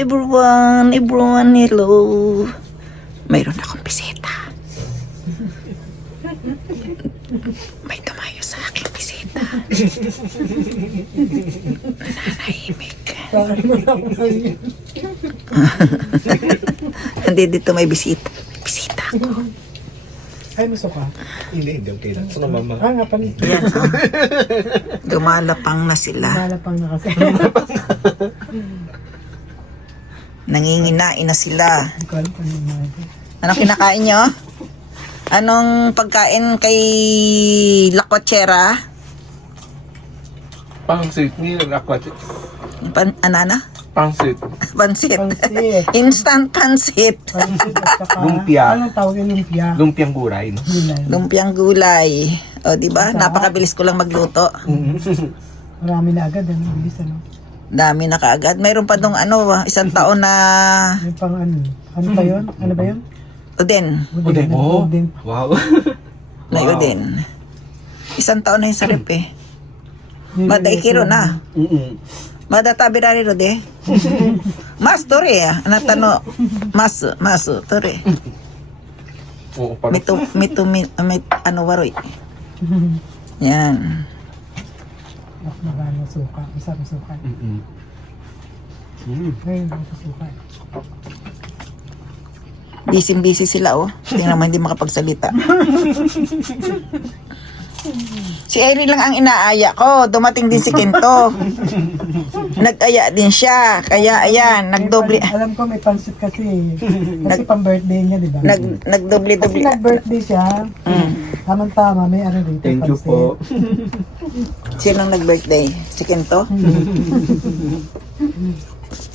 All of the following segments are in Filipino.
everyone, hello. Mayroon akong bisita. May tumayo sa aking bisita. Nananahimik. Hindi dito may bisita. May bisita ako. Ay, gusto ka? Hindi, okay lang. So, mama. Ah, nga pala. Yan, Lumalapang na sila. Malapang na kasi. Nanginginain na sila. Hindi ko alam kung ano natin. Anong kinakain nyo? Anong pagkain kay Lakwachera? Pangsit ni Lakwat. Anana? Pangsit. Pansit. Pansit. Instant pansit. Pansit at saka... Lumpia. Anong tawag yung lumpia? Lumpiang guray. Gulay. Lumpiang gulay. O, diba? Napakabilis ko lang magluto. Marami na agad. Ano? Bilis ano? Dami na kaagad. Mayroon pa dong isang taon na Yung pang ano? Ano ba yun? Ano ba yun? Uden. Uden. Oh. Uden. Wow. Na Uden. Isang taon na yung sarip eh. Madaikiro na. Mada tabirari ro de. Mas tore ya. Anatano. Mas tore. Oo, parang. Mito ano waroy. Yan. Marami suka. Masarap suka. Ay, suka. Busy sila oh. Tingnan mo hindi makapagsalita. Si Eri lang ang inaaya ko. Dumating din si Kento. Nag-aya din siya. Kaya ayan, nagdoble. Alam ko may pansit kasi. Kasi pang birthday niya, di ba? Nagdoble. Kasi nag-birthday siya. Tama-tama, may ano dito. Thank you pansit. po. Sinong nag-birthday? Si Kento?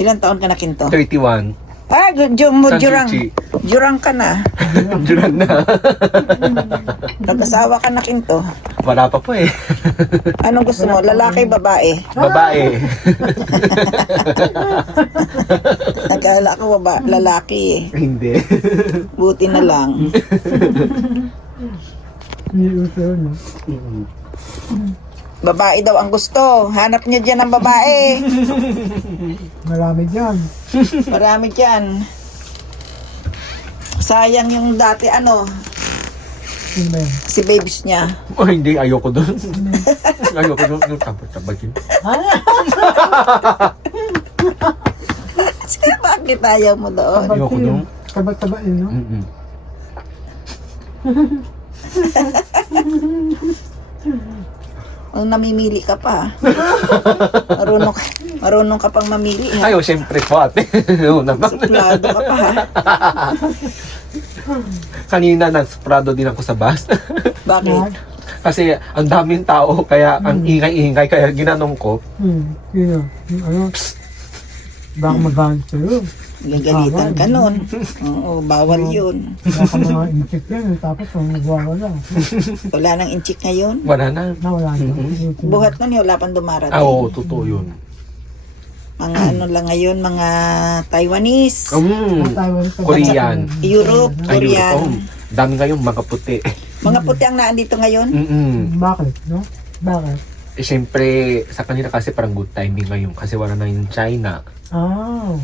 Ilang taon ka na, Kento? 31. Ah, jurang. Sanjuchi. Jurang ka na. Juran na. Nag-asawa ka na, Kento. Wala pa po eh. Anong gusto mo? Lalaki, babae? Babae. Nagkala ko lalaki eh. Hindi. Buti na lang. Hindi uso, no? Babae daw ang gusto. Hanap niyo dyan ang babae. Marami dyan. Marami dyan. Sayang yung dati Sino ba yun? si babies niya. Oh, hindi. Ayoko doon. Ayoko doon. Yung tabot-tabot yun. Bakit ayaw mo doon? Ayoko doon. Taba-taba yun, no? Oh, namimili ka pa. Marunong ka pang mamili. Ha? Ayo, syempre po ate. Oo naman. Suplado ka pa ha. Kanina nagsuprado din ako sa bus. Bakit? Kasi ang daming tao, kaya ang ingay-ingay, kaya ginanong ko. Sino? Ano? Baka mag-galit sa'yo. Gagalitan ka nun. Oo, bawal yun. Baka mga insect yan. Tapos magwawala. Wala nang inchik ngayon. Wala na. Nawala na. Buhat nun, wala pang dumarating. Oo, totoo yun. Mga lang ngayon, mga Taiwanese, Korean. Europe, Ay, Korean. Europe. Dami ngayong mga puti. Mga puti ang naandito ngayon. Bakit? No? Bakit? Eh, syempre, sa kanila kasi parang good timing ngayon kasi wala na yung China. Ah.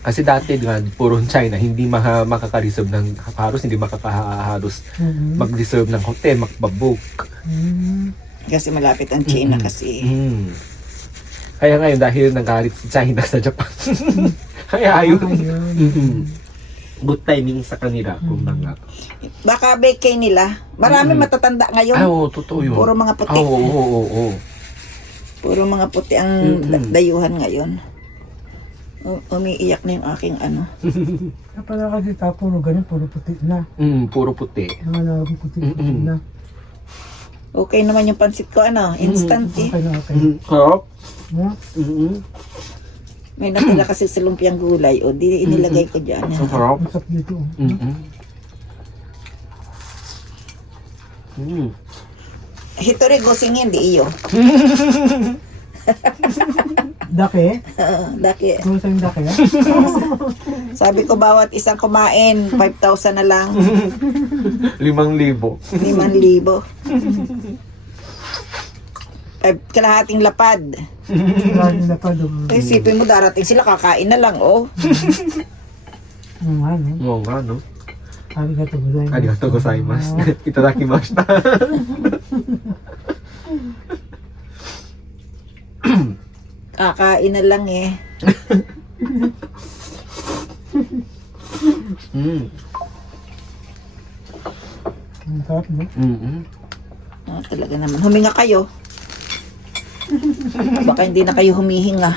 Kasi dati nga, puro China, hindi makaka-reserve ng halos, hindi makakahalos mag-reserve ng hotel, makapag-book. Kasi malapit ang China kasi. Kaya ngayon, dahil nagalit si China sa Japan. Kaya ayun. Good timing sa kanila, kumbaga. Baka bake nila. Marami matatanda ngayon. Oo, totoo yun. Puro mga puti. Oo. Puro mga puti ang dayuhan ngayon. Umiiyak na yung aking Kapag kasi puro ganun, puro puti na. Puro puti. Mga puti na. Okay naman yung pansit ko, instant eh. Okay na, okay. Sarap. Yeah? May natira kasi sa lumpiang gulay. O, di inilagay ko dyan. Ang sarap. Masap dito. Hitori gosingin, di iyo. Dake? Daki. Kung saan dake? Sabi ko bawat isang kumain, 5,000 na lang. 5,000. 5,000. kalahating lapad. Lagi na pa doon. Eh, isipin mo, darating sila, kakain na lang, oh. Ano? Oo nga, no? Arigato gozaimasu. Arigato gozaimasu. Itadakimashita. Kakain na lang eh. Ang sarap, no? Ah, talaga naman. Huminga kayo. Baka hindi na kayo humihinga.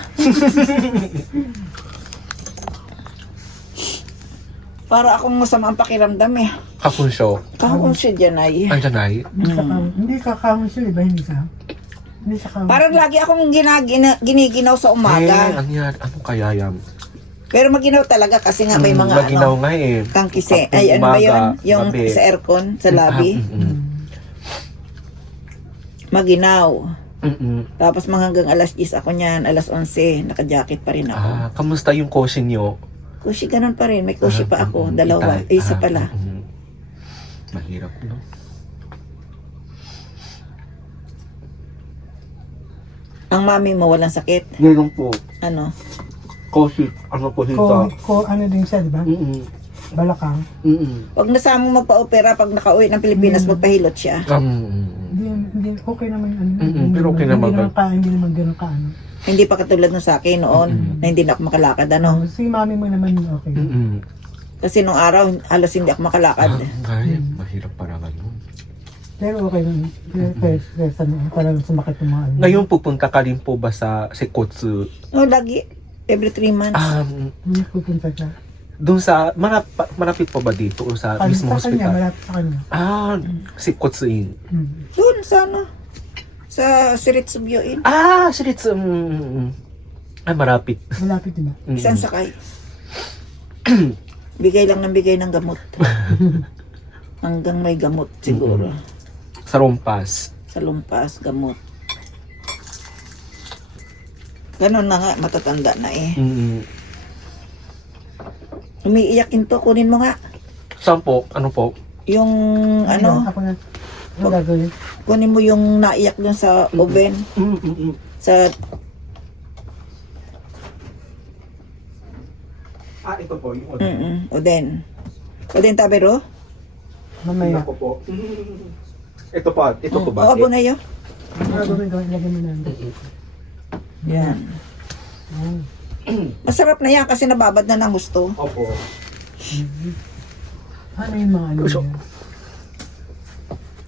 Para akong masama ang pakiramdam eh. Kapunsyo. Kahapon siya dyan ay. Andiyan ay. Hindi kakahon siya, iba hindi ka. Hindi siya kahon. Parang lagi akong giniginaw sa Eh, umaga. ano kaya yan? Pero maginaw talaga kasi nga may mga Maginaw ano, nga eh. kangkise. Pag Ay, ano ba umaga, yun? Yung gabi. sa aircon, sa lobby. Maginaw. Tapos mga hanggang alas 10 ako niyan, alas 11, naka-jacket pa rin ako. Kamusta yung kosin nyo? Kushi ganun pa rin, may kushi pa ako, dalawa, isa pala. Mahirap, no? Ang mami mo walang sakit. Ngayon po, Ano? kosin, ano po Ano din siya, di ba? Balakang. Huwag na sa mo magpa-opera pag nakauwi ng Pilipinas, magpahilot siya. Hindi, okay naman. Pero okay naman. Hindi naman ganun ka, ano. Hindi pa katulad nung sa akin noon, na hindi na ako makalakad, ano. Si mami mo naman okay. Kasi nung araw, halos hindi ako makalakad. Ay, mahirap para ano. Pero okay naman. Kesa parang sumakit yung mga ano. Ngayon pupunta ka rin po ba sa Sekotsu? No, lagi, every 3 months. Hindi pupunta siya. Doon sa, malapit pa ba dito o sa mismo Sa kanya, hospital? malapit sa kanya. Sekotsu in. Doon sa ano, sa Siritsubyo-in. Shiritsu. Marapit. Malapit din ba? Isang sakay. Bigay lang ng bigay ng gamot. Hanggang may gamot siguro. Sa Rompas. Sa lumpas, gamot. Ganon na nga, matatanda na eh. Umiiyakin to, kunin mo nga. Saan po? Ano po? Yung ano, Ako na. Ano gagawin? kunin mo yung naiyak dun sa oven. Sa, Ito po. Yung oden. Oden tabero? Mamaya. Ako po. Ito po. Ito po ba? Oo, na yun. Ano gagawin? Lagyan mo na. Yan. Masarap na yan kasi nababad na ng gusto. Opo. Ano yung mga ano Puso. yan?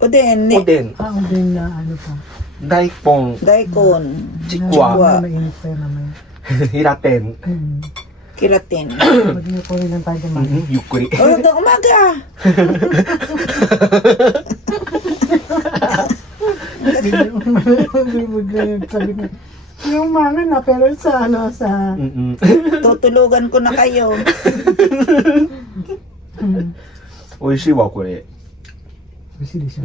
Oden, Oden. Udin na ano pa. Daikon. daikon, Chikwa. Mainit pa yun naman. Hiraten. kiratin. Mag-ingat po rin ng tayo man. Yukuri. O, hanggang umaga. Sabi ko, yung mga na, pero sa ano, sa... Tutulugan ko na kayo. Oishi wa, kore. Kasi di siya.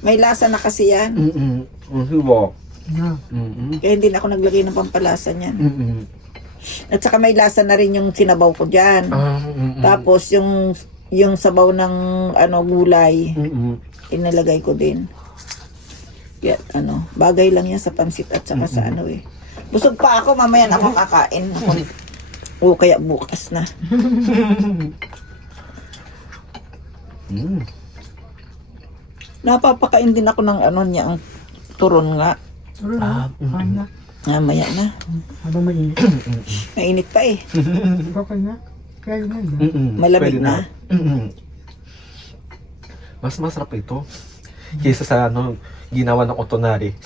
May lasa na kasi yan. Oishi wa. Na. Kaya hindi na ako naglagay ng pampalasa niyan. At saka may lasa na rin yung sinabaw ko dyan. Tapos yung sabaw ng ano gulay, inalagay ko din. Kaya ano, bagay lang yan sa pansit at saka sa ano eh. Busog pa ako, mamaya na ako kakain. O kaya bukas na. Napapakain din ako ng ano niya, ang turon nga. Pero na, na. Mamaya na. Habang mainit. Mainit pa eh. Okay na. Kaya yun na. Malamig na. Mas masarap ito. Kaysa sa ano, ginawa ng otonari.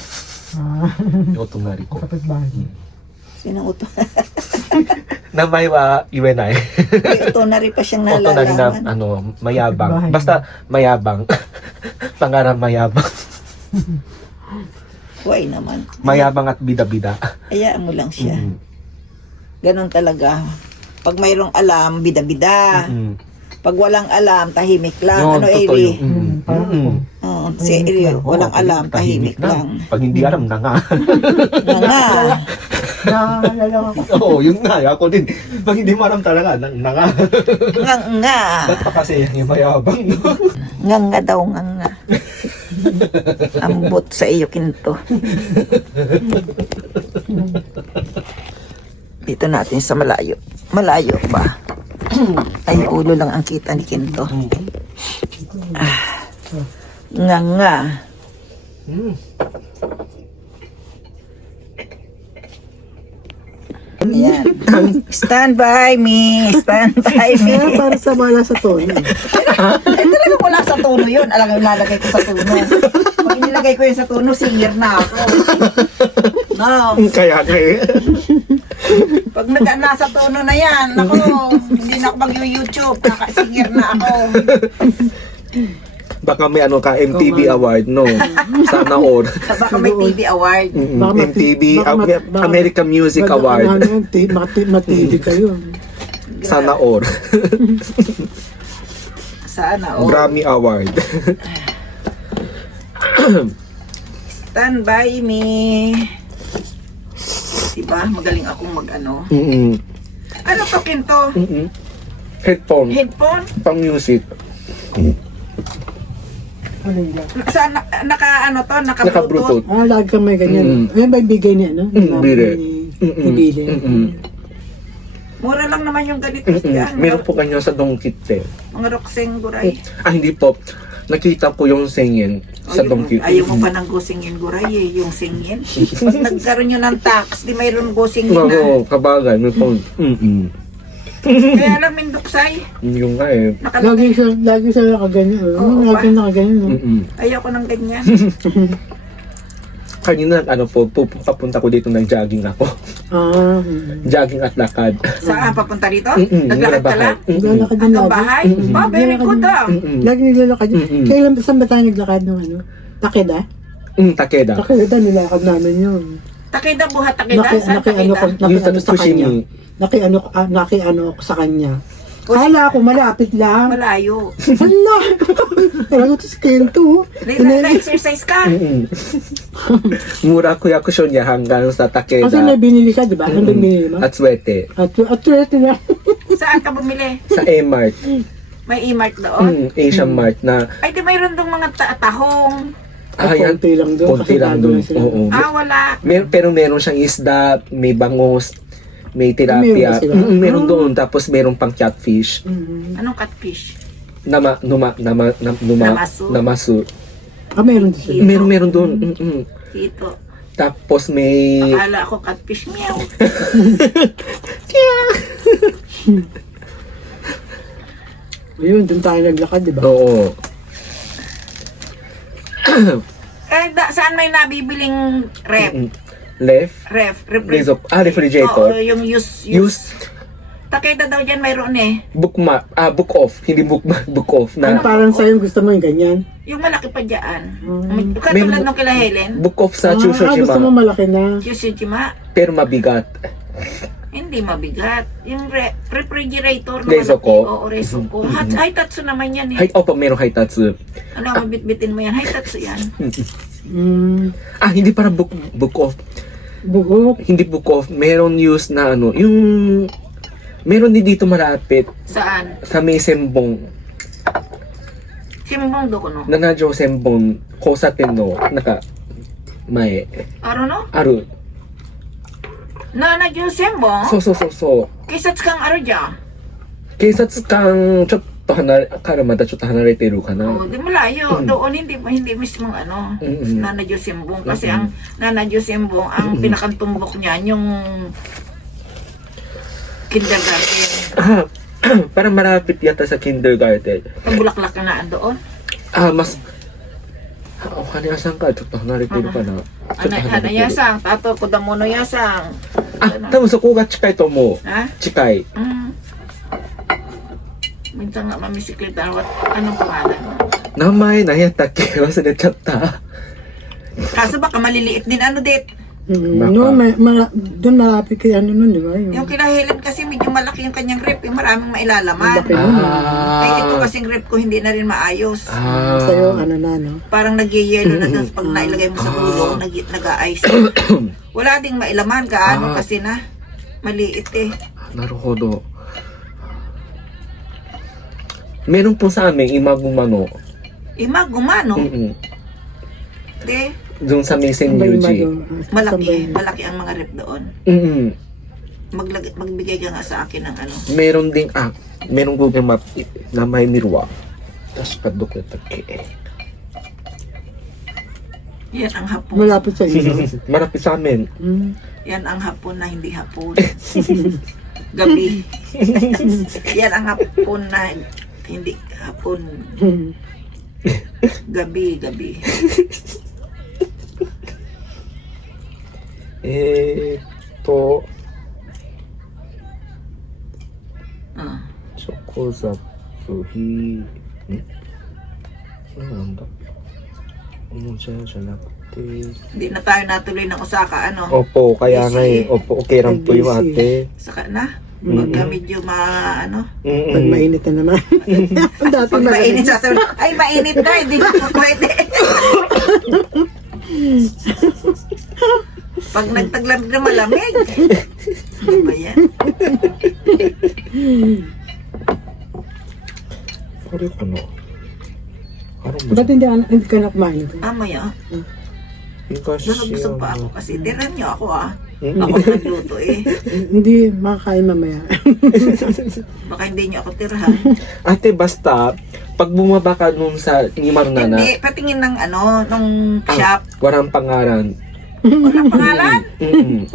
Yung otonari ko. Kapit bahay. Sinang uto? Na may iwenay. May uto na rin pa siyang Otonari na nalalaman. ano, mayabang. Bahay. Basta mayabang. Pangarang mayabang. Huwag naman. Mayabang at bida-bida. Hayaan mo lang siya. Ganon talaga. Pag mayroong alam, bida-bida. Pag walang alam, tahimik lang. Yun, Ano, totoo Eri? yun. Oo, si Eri, walang alam, tahimik lang. Pag hindi alam na nga. Na nga. Naalala ako. Oo, yun nga. Ako din. Pag hindi mo alam talaga, na nga. Nga nga. Ba't pa kasi yung mayabang, no? Nga nga daw, nga nga. Ambot sa iyo, Kinto. Dito natin sa malayo. Malayo ba? Ay, ulo lang ang kita ni Kinto. Nga nga. Ayan. Stand by me. Stand by me. Kaya para sa wala sa tono. Eh, talaga wala sa tono yun. Alam mo, ilalagay ko sa tono. Pag inilagay ko yun sa tono, singer na ako. No. Kaya kayo. Pag nasa tono na yan, ako, hindi na ako mag-YouTube. Nakasinger na ako. Baka may ano ka, MTV award, no? Sana all. Baka may TV award. Baka MTV, baka- American Music Baka Award. ano yan, matindi kayo. Sana all. Sana, oh. Grammy Award. Stand by me. Diba? Magaling akong mag-ano. Mm-mm. Ano to, Kinto? Mm-mm. Headphone, Headphone? pang music. Ano yan? Sa, naka-ano to? Naka-Bluetooth. Ah, lagi kang may ganyan. Ayan ba yung bigay niya, no? Bili. Ni Billy. Mura lang naman yung ganito. Yan. Meron po kanyo sa Dongkit eh. Mga rokseng guray. Ah, hindi po. Nakita ko yung singin sa Dongkit. Ayaw mo pa ng gusingin guray eh, yung singin. Pag nagkaroon nyo ng tax, di mayroon gusingin na. Oo, kabagay. May phone. Kaya lang minduksay. Yung nga eh. Lagi siya nakaganyan. Oo, Lagi nakaganyan. no? Ayaw ko ng ganyan. Kanina, ano po, papunta ko dito, nag-jogging ako. Ah, Jogging at lakad. Saan papunta dito? Mm-mm, Naglakad ka bahay. lang? naglalakad din Hanggang lagi. bahay? Oh, very good ah. Lagi naglalakad yun. Kailan ba saan ba tayo naglakad ng ano? Takeda? Takeda. Takeda, nilakad namin yun. Takeda, buhat takeda? Saan Naki-ano takeda? sa kanya. Naki-ano ko sa kanya. Kala ko malapit lang. Malayo. Hala! Talaga ito si Kento. Na-exercise ka? Mura ko yakusyon niya hanggang sa Kasi may Takeda. binili ka, di ba? Ano binili mo? At Swete. At ito na. Saan ka bumili? Sa A-Mart. May e-mart doon? Asian Mart na Ay, di mayroon dong mga tahong. ayan, Konti lang doon. konti kasi lang bago doon. sila. Oo. Wala. Pero meron siyang isda, may bangos, may Meron tilapia. ba sila? Meron doon. Tapos meron pang catfish. Anong catfish? Namasu. Ah, meron din sila. Meron doon. Dito. Tapos may... Akala ko catfish. Meow. Ayun, doon tayo naglakad, di ba? Oo. Saan may nabibiling ref? Left. Refrigerator. Oo, yung use. Use. Takeda daw dyan mayroon eh. Bookmark. Book off. Hindi bookmark. Book off. Ano Na parang sa'yo gusto mo yung ganyan? Yung malaki pa dyan. Katulad nung kila Helen. book off sa gusto mo Chushojima. malaki na. Yushijima. Pero mabigat. Hindi mabigat. Yung refrigerator na Reisoko? malaki. Oo, Reisoko. Haitatsu naman yan eh. Opo, meron Haitatsu. Ano, mabitbitin mo yan. Haitatsu yan. Hindi para book off. Bugok. Hindi book off. Meron use na ano. Yung... Meron din dito malapit. Saan? Sa may Sembong. Simbong do ko no? Nanajo Sembong. Kosaten no. Mae. Aro no? Aru. Na simbong? So. Kisats kang aro dyan. 警察官ちょっと離れからまたちょっと離れてるかな。 Oh, di malayo. Doon hindi mismo ano, Nana Diyos Simbong. Kasi ang Nana Diyos Simbong, ang pinakantumbok niyan, yung kindergarten. Parang malapit yata sa kindergarten. Pabulaklak ka na doon. Mas...お金屋さんからちょっと離れてるかな。ちょっと離れてる。 Hanayasang, tato ko damono yasang. 多分そこが近いと思う。 Ha? 近い。 Minsan nga mamisikleta. Anong pangalan mo? 名前何やったっけ忘れちゃった。 Kaso baka maliliit din ano dit. No, doon malapit kay ano nun, di ba? Yung kila Helen kasi medyo malaki yung kanyang rep. Yung maraming mailalaman. Laki nun. Ay ito kasing rep ko hindi na rin maayos. Sa'yo, ano na, no? Parang nag-yellow na tapos pag nailagay mo sa ulo, nag-ice. Wala ding mailaman, gaano kasi na. Maliit eh. なるほど。Meron po sa amin, imagumano. Ima, gumano. Di, Doon sa Missing Sabay UG. malaki ang mga rep doon. Magbigay ka nga sa akin ng ano. Meron ding meron Google Map na may mirwa. Tapos kadok na taki. Yan ang hapon. Malapit sa iyo. Marapit sa amin. Yan ang hapon na hindi hapon. Gabi. Yan ang hapon na hindi hapon. Gabi. To, Ah. Chocozapu ano nanda? Siya na puti. Hindi na tayo natuloy ng Osaka, ano? Opo, kaya nga Busy. Opo, okay lang po yung ate. Saka na. Pagka medyo ano? Pag mainit na naman. Dati Pag mainit, malamig. sasabihin, ay mainit na, hindi ko pwede. Pag nagtaglamig na malamig. Ano ba yan? Pare ko no. Parang Ba't hindi ka na kumain ito? Maya. yung kasi Nabusog pa ako kasi. Tiran niyo ako Mm. Ako nagluto eh. Hindi, makakain mamaya. Baka hindi niyo ako tirahan. Ate, basta, pag bumaba ka nung sa Nimarunana, Hindi, patingin ng ano, nung shop. walang pangalan. Walang pangalan? Mm-mm.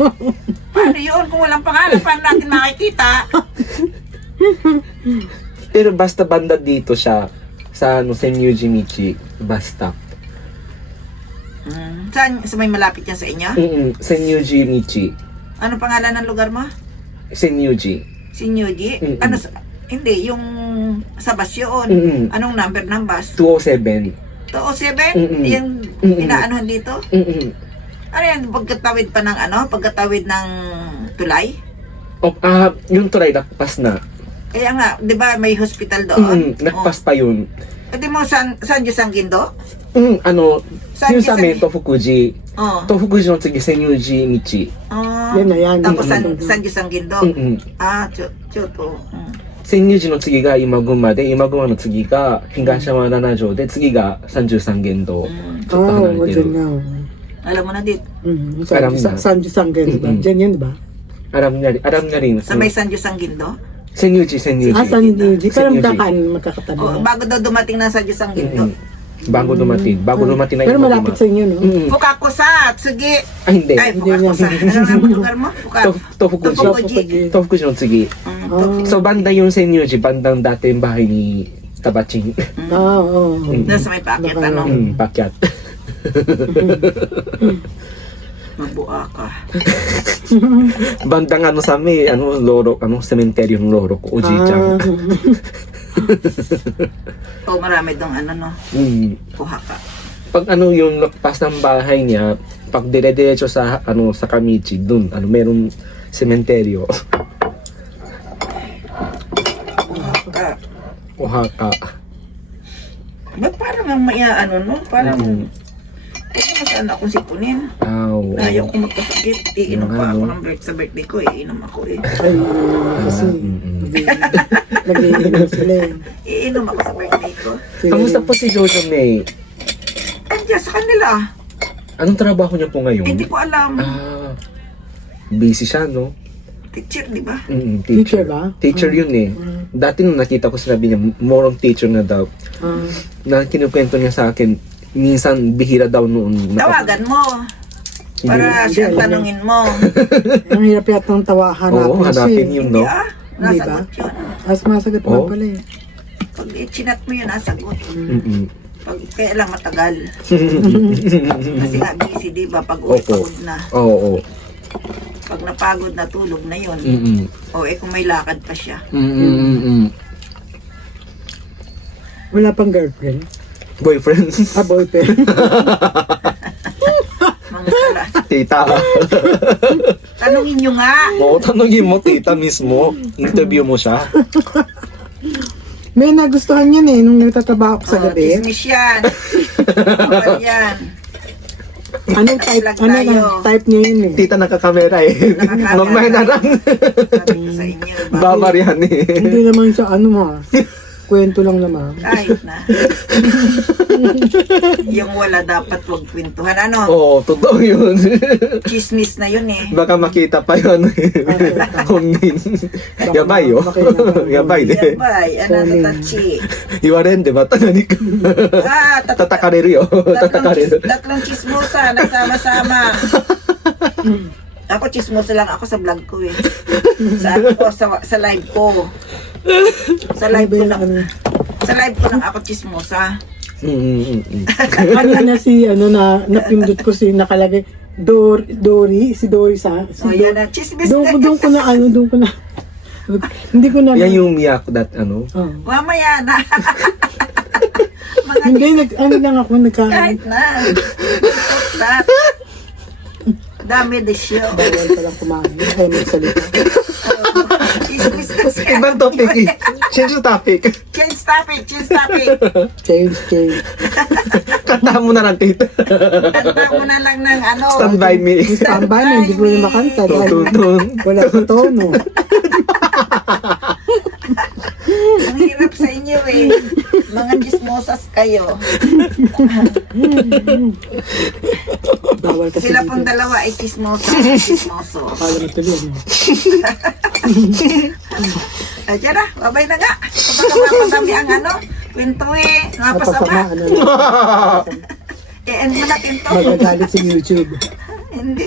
Paano yun? Kung walang pangalan, paano natin makikita? Pero basta banda dito siya, sa Senryuji Michi. Basta. Saan? Sa may malapit yan sa inyo? Senryuji Michi. Ano pangalan ng lugar mo? Senryuji. Sinyoji? Mm-mm. Ano? Hindi, yung sa bus yun. Mm-mm. Anong number ng bus? 207. 207? Mm-mm. Yung Mm-mm. inaanohan dito? Ano yan? Pagkatawid pa ng ano? Pagkatawid ng tulay? Yung tulay, nakpas na. Kaya nga, di ba may hospital doon? Nakpas pa yun. Pwede mo San Gindo? Yung sa amin, Tofukuji. Oh. Tofukuji no tsugi, Senryuji Michi. Yan na yan. Tapos Mm-mm. San Gindo? Mm-mm. Choto. 千入寺の次が今熊で、今熊の次が東山7条で、次が33元堂。ちょっと Oo, 離れて dyan る。 nga. Alam mo na dito. Alam na. Sanjo Sanggen, diba? Mm-mm. Dyan yun, diba? alam niya rin. Sa may San Gindo? 千入寺、千入 Ah, 寺。 Sanjo. Pero Sanjo. magkakatabi. O, bago daw dumating na San Gindo. Bago dumating. Bago dumating na Pero yung malapit sa inyo, no? Fukakusa, Tsugi. Ay, hindi. Ay, Fukakusa. Ano nga ang lugar mo? Tofukuji. Tofukuji. Tofukuji no次。So, banda yung Senryuji, bandang dati yung bahay ni Tabaching. Oo. Doon sa may packet, Baka- ano? Pakyat. Mabua ka. Bandang sa may, loro, cementerio ng loro ko, Oji-chan. O, marami dong no? Kuhaka. Pag yung lakpas ng bahay niya, pag dire-diretso sa sa Kamichi dun, merong sementeryo. Kuhaka. Oaxaca. Ba't parang ang maya, no? Parang, huwag mo saan akong sipunin. Ayaw ko magkasakit. Iinom pa ako ng sa birthday ko. Iinom ako eh. Ay, kasi nag-iinom sila eh. Iinom ako sa birthday ko. Kamusta po si Jojo May? Andiyan sa kanila. Anong trabaho niya po ngayon? Hindi ko alam. Busy siya, no? Teacher, di ba? Teacher ba? Teacher yun eh. Dati nung nakita ko sinabi niya, more on teacher na daw. Na kinukwento niya sa akin, minsan bihira daw noon. Tawagan mo. Para Hindi, siyang alam tanungin mo. Ang hirap yata ng tawa, Oo, hanapin hanapin siya. yun, Hindi no? nasagot yun. As masagot nga Oo. pala eh. Pag chinat mo yun, nasagot. Mm-mm. Pag, kaya lang matagal. Kasi nga busy, di ba? Pag Opo. pagod na. Oo. Pag napagod na, tulog na yun. Mm-mm. O kung may lakad pa siya. Mm-mm. Wala pang girlfriend. Boyfriend. Boyfriend. Mga sala. Tita. Tanungin nyo nga. Oo, tanongin mo, tita mismo. Interview mo siya. May nagustuhan yun eh, nung nagtatrabaho ko sa gabi. Chismis yan. Bawal yan. Anong type, Vlog ano tayo. lang, type niya yun eh. Tita nakakamera eh. Nakakamera. Magmay na lang. Sabi ko sa inyo. Babar yan eh. Hindi naman siya ano mo ah. kwento lang naman. Kahit na. Yung wala dapat wag kwentuhan. Ano? Oo, totoo yun. Chismis na yun eh. Baka makita pa yun. Kung din. Yabay yo. Yabay de. Yabay, ano tachi. Iwaren de ba? Tananik. Tatakariri yo. Tatakariri. Tatlong chismosa, nagsama-sama. Ako chismosa lang ako sa vlog ko eh. Sa live ko. Sa live ko lang. Sa live ko lang ako chismosa. Kanina si, napindot ko si nakalagay, Dory sa, O yan na, chismis na. doon ko na, hindi ko na, Yan yung miyak that ano. oh. Mamaya na. Mga Hindi, lang ako, kahit na. Stop that. Dami de show. bawal palang kumain, ay magsalita. Chismis kasi. Ibang topic eh. Change the topic. Change topic, change topic. Change. Kanta mo na lang, tita. Kanta mo na lang ng ano. Stand by me. Stand by me, hindi ko na makanta. dahil Tutun. Wala sa tono. Ang hirap sa inyo eh. Mga chismosas kayo. Bawal kasi Sila dito. pong dalawa ay chismoso. Akala mo tuloy, no? Ay, dyan na. Babay na nga. Kapag mapadami ang ano. Kwento eh. Napasama, Napasama. ano, I-end mo na kwento. magagalit sa YouTube. Hindi